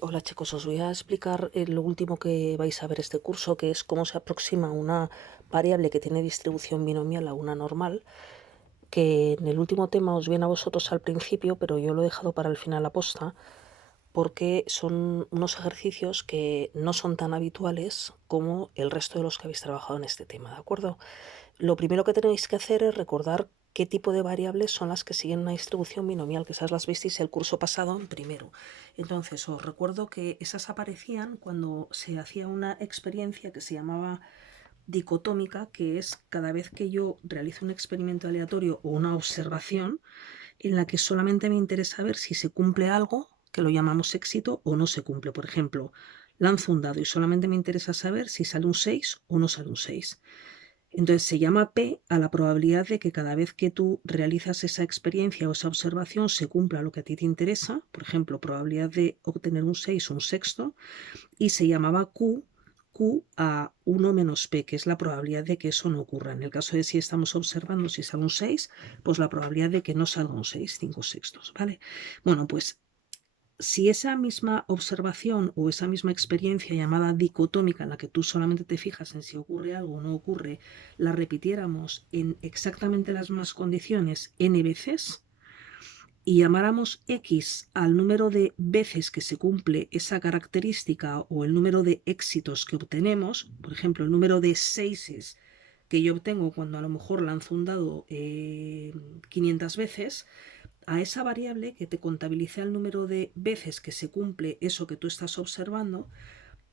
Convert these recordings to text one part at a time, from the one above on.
Hola chicos, os voy a explicar lo último que vais a ver este curso, que es cómo se aproxima una variable que tiene distribución binomial a una normal, que en el último tema os viene a vosotros al principio, pero yo lo he dejado para el final aposta, porque son unos ejercicios que no son tan habituales como el resto de los que habéis trabajado en este tema, ¿de acuerdo? Lo primero que tenéis que hacer es recordar qué tipo de variables son las que siguen una distribución binomial, que esas las visteis el curso pasado en primero. Entonces, os recuerdo que esas aparecían cuando se hacía una experiencia que se llamaba dicotómica, que es cada vez que yo realizo un experimento aleatorio o una observación en la que solamente me interesa ver si se cumple algo, que lo llamamos éxito, o no se cumple. Por ejemplo, lanzo un dado y solamente me interesa saber si sale un 6 o no sale un 6. Entonces se llama P a la probabilidad de que cada vez que tú realizas esa experiencia o esa observación se cumpla lo que a ti te interesa, por ejemplo, probabilidad de obtener un 6 o un sexto, y se llamaba Q a 1 menos P, que es la probabilidad de que eso no ocurra. En el caso de si estamos observando si sale un 6, pues la probabilidad de que no salga un 6, 5 sextos, ¿vale? Bueno, pues si esa misma observación o esa misma experiencia llamada dicotómica, en la que tú solamente te fijas en si ocurre algo o no ocurre, la repitiéramos en exactamente las mismas condiciones n veces y llamáramos x al número de veces que se cumple esa característica o el número de éxitos que obtenemos, por ejemplo, el número de seises que yo obtengo cuando a lo mejor lanzo un dado 500 veces, a esa variable que te contabiliza el número de veces que se cumple eso que tú estás observando,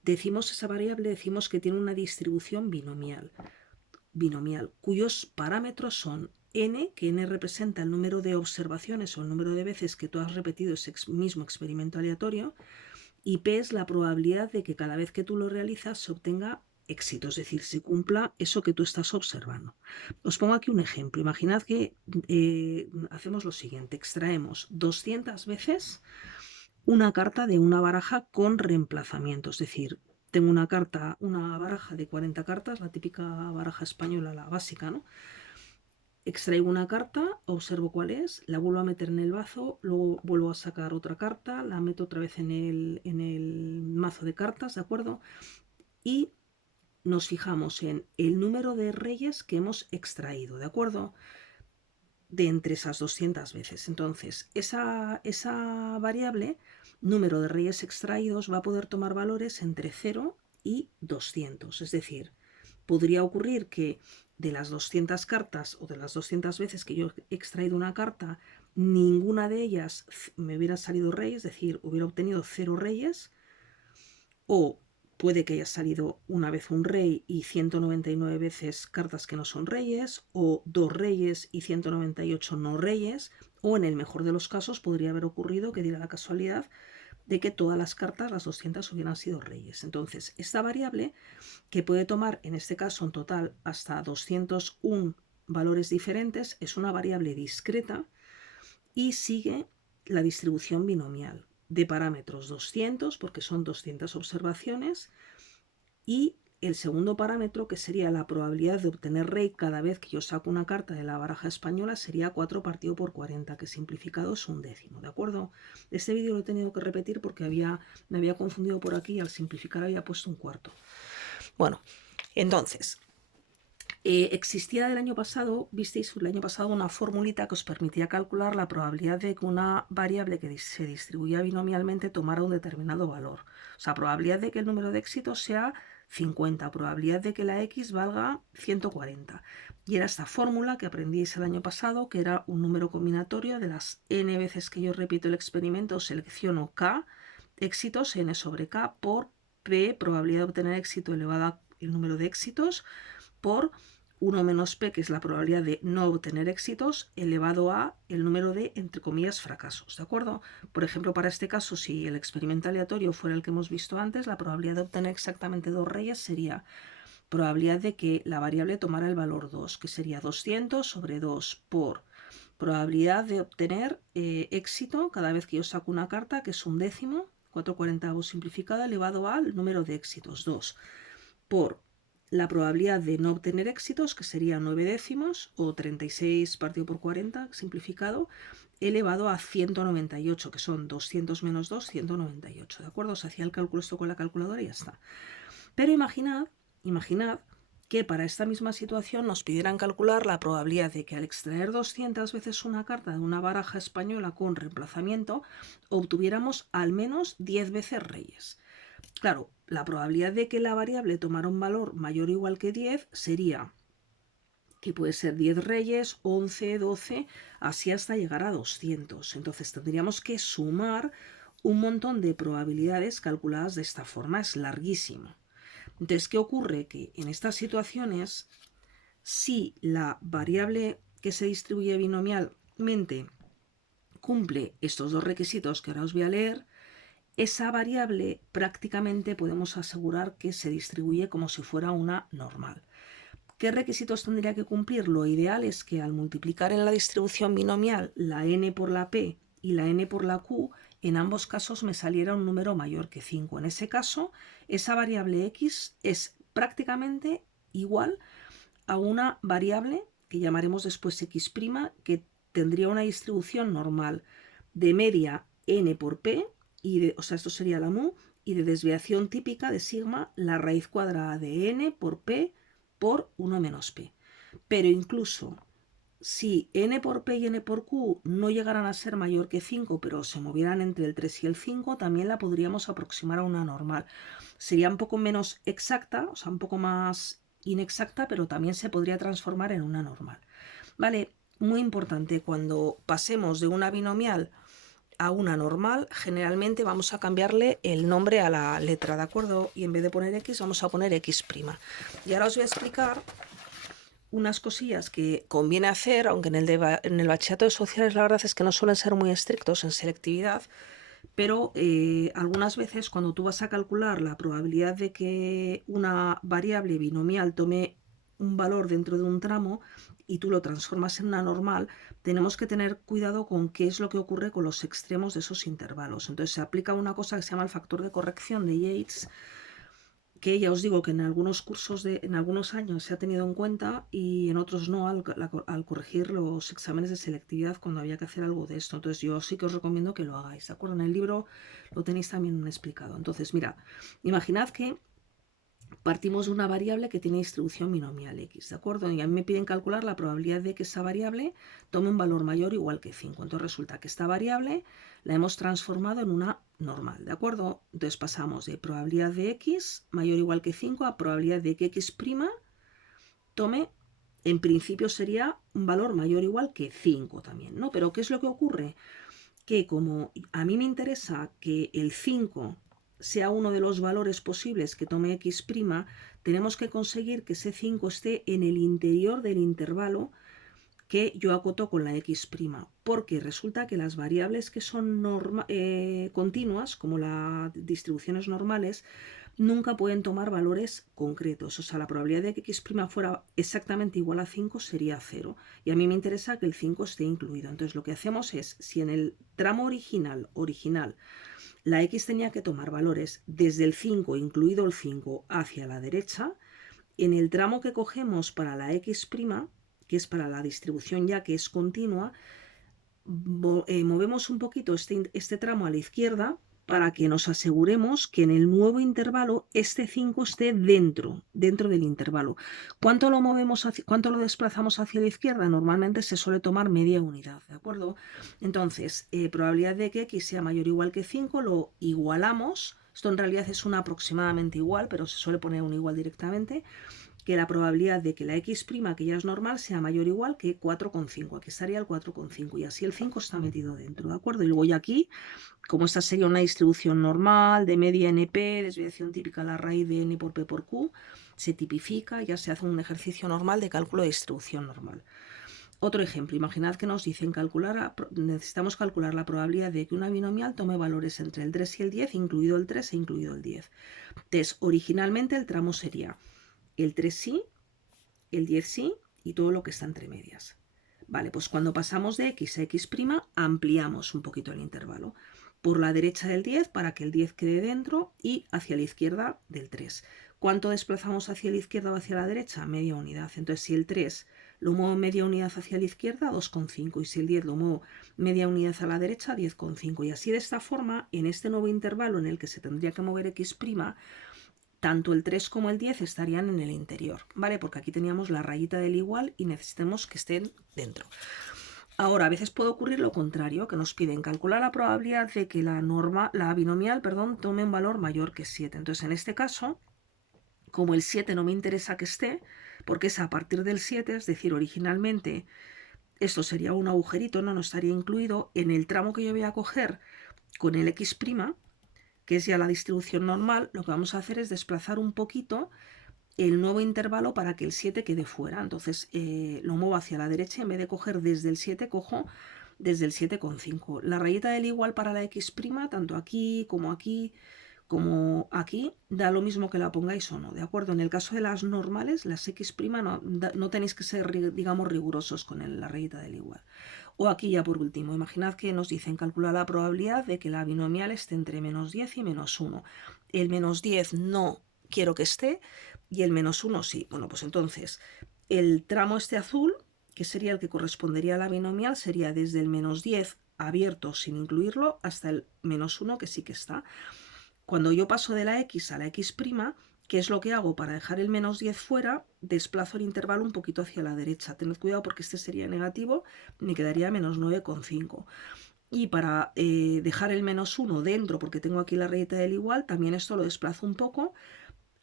decimos esa variable, decimos que tiene una distribución binomial, cuyos parámetros son n, que n representa el número de observaciones o el número de veces que tú has repetido ese mismo experimento aleatorio, y p es la probabilidad de que cada vez que tú lo realizas se obtenga éxito, es decir, se cumpla eso que tú estás observando. Os pongo aquí un ejemplo. Imaginad que hacemos lo siguiente, extraemos 200 veces una carta de una baraja con reemplazamiento, es decir, tengo una carta, una baraja de 40 cartas, la típica baraja española, la básica, ¿no? Extraigo una carta, observo cuál es, la vuelvo a meter en el bazo, luego vuelvo a sacar otra carta, la meto otra vez en el mazo de cartas, ¿de acuerdo? Y nos fijamos en el número de reyes que hemos extraído, ¿de acuerdo? De entre esas 200 veces. Entonces, esa variable, número de reyes extraídos, va a poder tomar valores entre 0 y 200. Es decir, podría ocurrir que de las 200 cartas o de las 200 veces que yo he extraído una carta, ninguna de ellas me hubiera salido rey, es decir, hubiera obtenido 0 reyes, o puede que haya salido una vez un rey y 199 veces cartas que no son reyes, o 2 reyes y 198 no reyes, o en el mejor de los casos podría haber ocurrido que diera la casualidad de que todas las cartas, las 200, hubieran sido reyes. Entonces, esta variable, que puede tomar en este caso en total hasta 201 valores diferentes, es una variable discreta y sigue la distribución binomial de parámetros 200, porque son 200 observaciones, y el segundo parámetro, que sería la probabilidad de obtener rey cada vez que yo saco una carta de la baraja española, sería 4 partido por 40, que simplificado es un décimo, ¿de acuerdo? Este vídeo lo he tenido que repetir porque me había confundido por aquí y al simplificar había puesto un cuarto. Bueno, entonces, existía el año pasado, visteis el año pasado una formulita que os permitía calcular la probabilidad de que una variable que se distribuía binomialmente tomara un determinado valor. O sea, probabilidad de que el número de éxitos sea 50, probabilidad de que la x valga 140. Y era esta fórmula que aprendíais el año pasado, que era un número combinatorio de las n veces que yo repito el experimento, selecciono k éxitos, n sobre k, por p, probabilidad de obtener éxito elevada el número de éxitos, por 1 menos p, que es la probabilidad de no obtener éxitos, elevado a el número de, entre comillas, fracasos, ¿de acuerdo? Por ejemplo, para este caso, si el experimento aleatorio fuera el que hemos visto antes, la probabilidad de obtener exactamente 2 reyes sería probabilidad de que la variable tomara el valor 2, que sería 200 sobre 2 por probabilidad de obtener éxito cada vez que yo saco una carta, que es un décimo, 4/40 simplificado, elevado al número de éxitos, 2, por la probabilidad de no obtener éxitos, que sería 9 décimos, o 36 partido por 40, simplificado, elevado a 198, que son 200 menos 2, 198, ¿de acuerdo? Se hacía el cálculo esto con la calculadora y ya está. Pero imaginad que para esta misma situación nos pidieran calcular la probabilidad de que al extraer 200 veces una carta de una baraja española con reemplazamiento, obtuviéramos al menos 10 veces reyes. Claro, la probabilidad de que la variable tomara un valor mayor o igual que 10 sería que puede ser 10 reyes, 11, 12, así hasta llegar a 200. Entonces tendríamos que sumar un montón de probabilidades calculadas de esta forma. Es larguísimo. Entonces, ¿qué ocurre? Que en estas situaciones, si la variable que se distribuye binomialmente cumple estos dos requisitos que ahora os voy a leer, esa variable prácticamente podemos asegurar que se distribuye como si fuera una normal. ¿Qué requisitos tendría que cumplir? Lo ideal es que al multiplicar en la distribución binomial la n por la p y la n por la q, en ambos casos me saliera un número mayor que 5. En ese caso, esa variable x es prácticamente igual a una variable que llamaremos después x', que tendría una distribución normal de media n por p, o sea, esto sería la mu, y de desviación típica de sigma, la raíz cuadrada de n por p por 1 menos p. Pero incluso si n por p y n por q no llegaran a ser mayor que 5, pero se movieran entre el 3 y el 5, también la podríamos aproximar a una normal. Sería un poco menos exacta, o sea, un poco más inexacta, pero también se podría transformar en una normal. Vale, muy importante, cuando pasemos de una binomial a una normal, generalmente vamos a cambiarle el nombre a la letra, ¿de acuerdo? Y en vez de poner x, vamos a poner x'. Y ahora os voy a explicar unas cosillas que conviene hacer, aunque en el bachillerato de sociales la verdad es que no suelen ser muy estrictos en selectividad, pero algunas veces cuando tú vas a calcular la probabilidad de que una variable binomial tome un valor dentro de un tramo y tú lo transformas en una normal, tenemos que tener cuidado con qué es lo que ocurre con los extremos de esos intervalos. Entonces se aplica una cosa que se llama el factor de corrección de Yates, que ya os digo que en algunos cursos, en algunos años se ha tenido en cuenta y en otros no, al corregir los exámenes de selectividad cuando había que hacer algo de esto. Entonces yo sí que os recomiendo que lo hagáis, ¿de acuerdo? En el libro lo tenéis también explicado. Entonces, mirad, imaginad que partimos de una variable que tiene distribución binomial x, ¿de acuerdo? Y a mí me piden calcular la probabilidad de que esa variable tome un valor mayor o igual que 5. Entonces resulta que esta variable la hemos transformado en una normal, ¿de acuerdo? Entonces pasamos de probabilidad de x mayor o igual que 5 a probabilidad de que x' tome, en principio sería un valor mayor o igual que 5 también, ¿no? Pero ¿qué es lo que ocurre? Que como a mí me interesa que el 5 sea uno de los valores posibles que tome x', tenemos que conseguir que ese 5 esté en el interior del intervalo que yo acoto con la x', porque resulta que las variables que son continuas, como las distribuciones normales, nunca pueden tomar valores concretos. O sea, la probabilidad de que x' fuera exactamente igual a 5 sería 0. Y a mí me interesa que el 5 esté incluido. Entonces lo que hacemos es, si en el tramo original, la x tenía que tomar valores desde el 5, incluido el 5, hacia la derecha, en el tramo que cogemos para la x', que es para la distribución ya que es continua, movemos un poquito este tramo a la izquierda para que nos aseguremos que en el nuevo intervalo este 5 esté dentro del intervalo. ¿Cuánto lo desplazamos hacia la izquierda? Normalmente se suele tomar media unidad, ¿de acuerdo? Entonces, probabilidad de que x sea mayor o igual que 5, lo igualamos. Esto en realidad es un aproximadamente igual, pero se suele poner un igual directamente, que la probabilidad de que la x', que ya es normal, sea mayor o igual que 4,5. Aquí estaría el 4,5 y así el 5 está metido dentro, ¿de acuerdo? Y luego ya aquí, como esta sería una distribución normal de media NP, desviación típica a la raíz de n por p por q, se tipifica y ya se hace un ejercicio normal de cálculo de distribución normal. Otro ejemplo, imaginad que nos dicen necesitamos calcular la probabilidad de que una binomial tome valores entre el 3 y el 10, incluido el 3 e incluido el 10. Entonces, originalmente el tramo sería el 3 sí, el 10 sí y todo lo que está entre medias. Vale, pues cuando pasamos de x a x', ampliamos un poquito el intervalo. Por la derecha del 10 para que el 10 quede dentro y hacia la izquierda del 3. ¿Cuánto desplazamos hacia la izquierda o hacia la derecha? Media unidad. Entonces, si el 3 lo muevo media unidad hacia la izquierda, 2,5. Y si el 10 lo muevo media unidad a la derecha, 10,5. Y así de esta forma, en este nuevo intervalo en el que se tendría que mover x', tanto el 3 como el 10 estarían en el interior, ¿vale? Porque aquí teníamos la rayita del igual y necesitamos que estén dentro. Ahora, a veces puede ocurrir lo contrario, que nos piden calcular la probabilidad de que la binomial, tome un valor mayor que 7. Entonces, en este caso, como el 7 no me interesa que esté, porque es a partir del 7, es decir, originalmente esto sería un agujerito, no estaría incluido en el tramo que yo voy a coger con el x', que es ya la distribución normal. Lo que vamos a hacer es desplazar un poquito el nuevo intervalo para que el 7 quede fuera. Entonces lo muevo hacia la derecha, en vez de coger desde el 7, cojo desde el 7,5. La rayita del igual para la x', tanto aquí, como aquí, da lo mismo que la pongáis o no, ¿de acuerdo? En el caso de las normales, las x' no tenéis que ser, digamos, rigurosos con la rayita del igual. O aquí ya por último, imaginad que nos dicen calcular la probabilidad de que la binomial esté entre -10 y -1. El -10 no quiero que esté y el -1 sí. Bueno, pues entonces el tramo este azul, que sería el que correspondería a la binomial, sería desde el -10 abierto sin incluirlo hasta el -1 que sí que está. Cuando yo paso de la x a la x', ¿qué es lo que hago? Para dejar el -10 fuera, desplazo el intervalo un poquito hacia la derecha. Tened cuidado porque este sería negativo, me quedaría -9,5. Y para dejar el -1 dentro, porque tengo aquí la rayita del igual, también esto lo desplazo un poco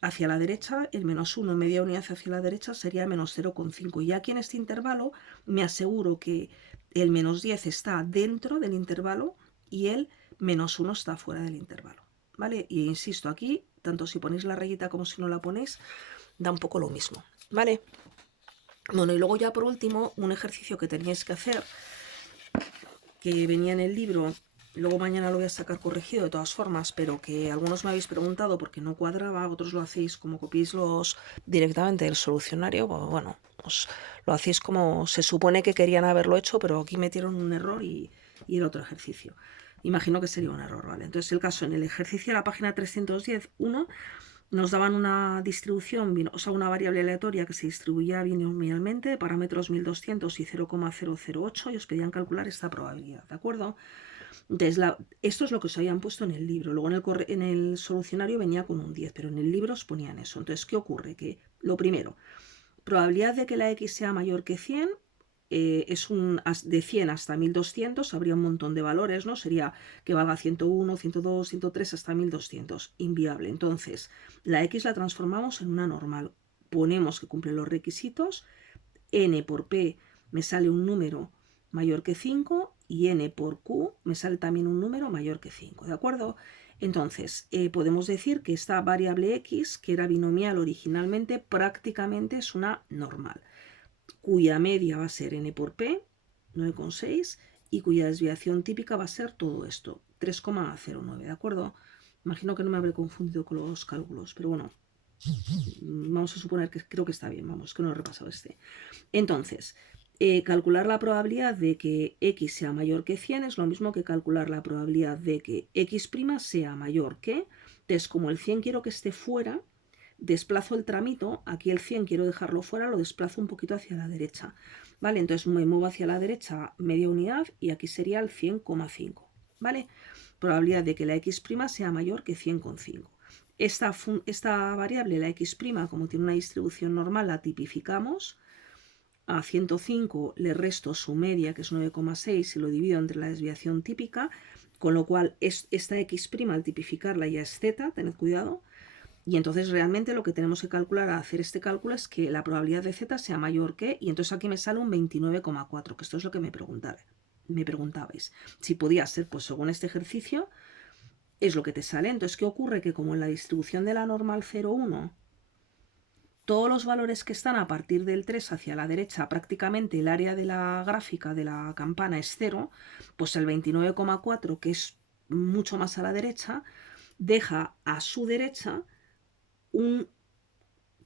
hacia la derecha. El -1 media unidad hacia la derecha sería -0,5. Y aquí en este intervalo me aseguro que el -10 está dentro del intervalo y el -1 está fuera del intervalo. ¿Vale? Y insisto, aquí, tanto si ponéis la rayita como si no la ponéis, da un poco lo mismo, ¿vale? Bueno, y luego ya por último, un ejercicio que teníais que hacer, que venía en el libro, luego mañana lo voy a sacar corregido de todas formas, pero que algunos me habéis preguntado porque no cuadraba, otros lo hacéis como copiéis directamente del solucionario, bueno, pues lo hacéis como se supone que querían haberlo hecho, pero aquí metieron un error y el otro ejercicio. Imagino que sería un error, ¿vale? Entonces el caso, en el ejercicio de la página 310.1 nos daban una distribución, o sea, una variable aleatoria que se distribuía binomialmente de parámetros 1200 y 0,008 y os pedían calcular esta probabilidad, ¿de acuerdo? Entonces, esto es lo que os habían puesto en el libro. Luego en el solucionario venía con un 10, pero en el libro os ponían eso. Entonces, ¿qué ocurre? Que lo primero, probabilidad de que la x sea mayor que 100, es de 100 hasta 1200, habría un montón de valores, ¿no? Sería que valga 101, 102, 103 hasta 1200, inviable. Entonces, la x la transformamos en una normal. Ponemos que cumple los requisitos, n por p me sale un número mayor que 5 y n por q me sale también un número mayor que 5, ¿de acuerdo? Entonces, podemos decir que esta variable x, que era binomial originalmente, prácticamente es una normal, cuya media va a ser n por p, 9,6, y cuya desviación típica va a ser todo esto, 3,09, ¿de acuerdo? Imagino que no me habré confundido con los cálculos, pero bueno, vamos a suponer que creo que está bien, vamos, que no he repasado este. Entonces, calcular la probabilidad de que x sea mayor que 100 es lo mismo que calcular la probabilidad de que x' sea mayor que. Entonces, como el 100 quiero que esté fuera, desplazo el tramito, aquí el 100 quiero dejarlo fuera, lo desplazo un poquito hacia la derecha, ¿vale? Entonces me muevo hacia la derecha media unidad y aquí sería el 100,5, ¿vale? Probabilidad de que la x' sea mayor que 100,5. Esta variable, la x', como tiene una distribución normal, la tipificamos. A 105 le resto su media, que es 9,6, y lo divido entre la desviación típica, con lo cual esta x' al tipificarla ya es z, tened cuidado. Y entonces realmente lo que tenemos que calcular al hacer este cálculo es que la probabilidad de z sea mayor que, y entonces aquí me sale un 29,4, que esto es lo que me preguntabais. Si podía ser, pues según este ejercicio, es lo que te sale. Entonces, ¿qué ocurre? Que como en la distribución de la normal 0,1, todos los valores que están a partir del 3 hacia la derecha, prácticamente el área de la gráfica de la campana es 0, pues el 29,4, que es mucho más a la derecha, deja a su derecha un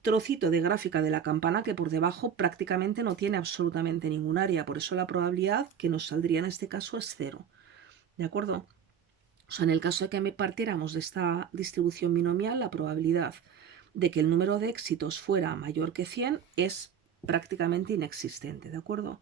trocito de gráfica de la campana que por debajo prácticamente no tiene absolutamente ningún área. Por eso la probabilidad que nos saldría en este caso es 0. ¿De acuerdo? O sea, en el caso de que partiéramos de esta distribución binomial, la probabilidad de que el número de éxitos fuera mayor que 100 es prácticamente inexistente, ¿de acuerdo?